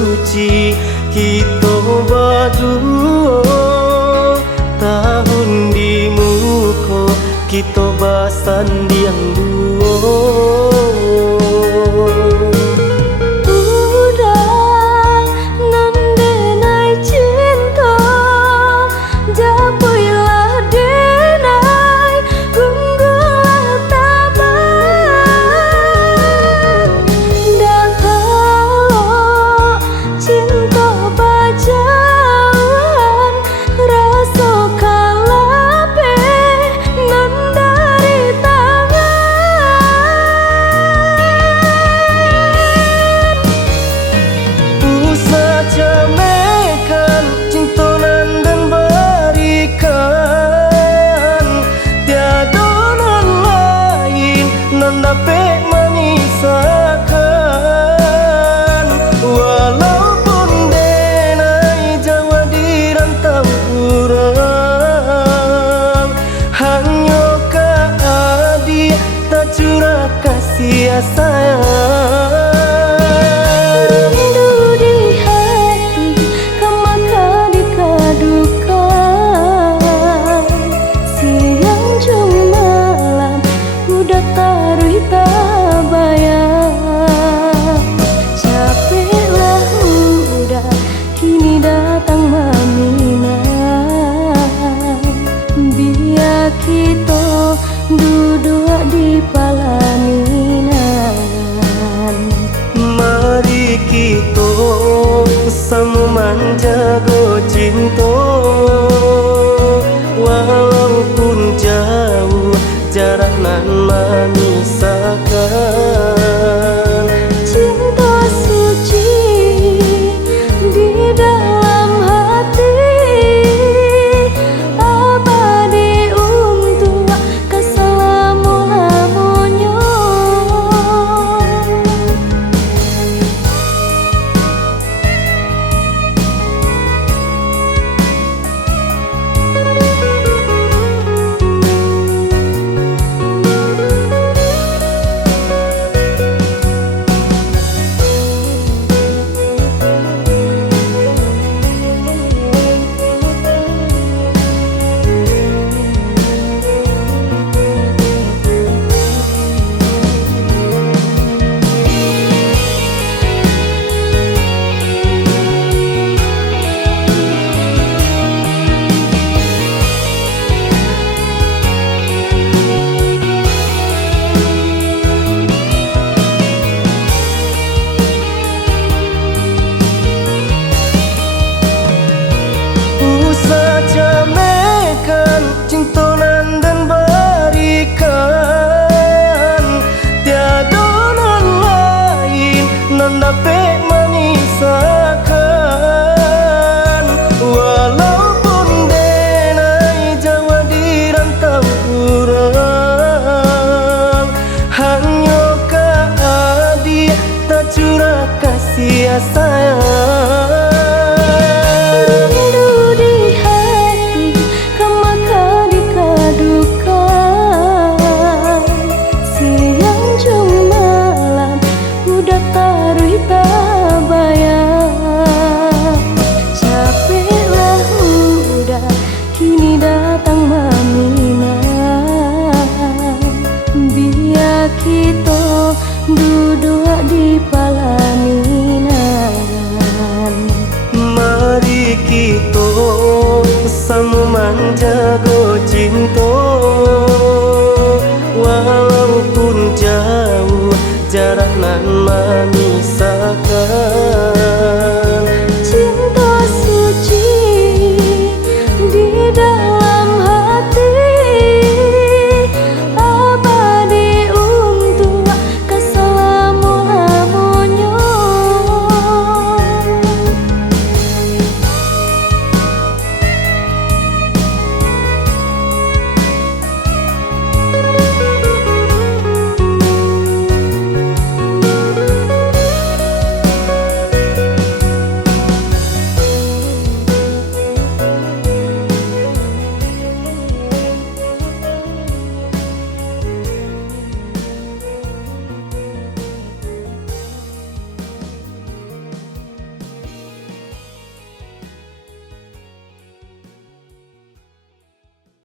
suci kita berdua, tahun di muka kita bersanding dua. Tapi menyisakan, walaupun denai Jawa di rantau urang, hanya ke adi tak curah kasih sayang. Kita duduk di palaminan, mari kita sama menjaga cinta, walaupun jauh jarak nan memisahkan. cinta suci di dalam hati, tapi menyisakan, walaupun denai Jawa di rantau urang, hanya ke adi tak curah kasih sayang. Kita duduk di palaminan, mari kita sama menjaga cinta,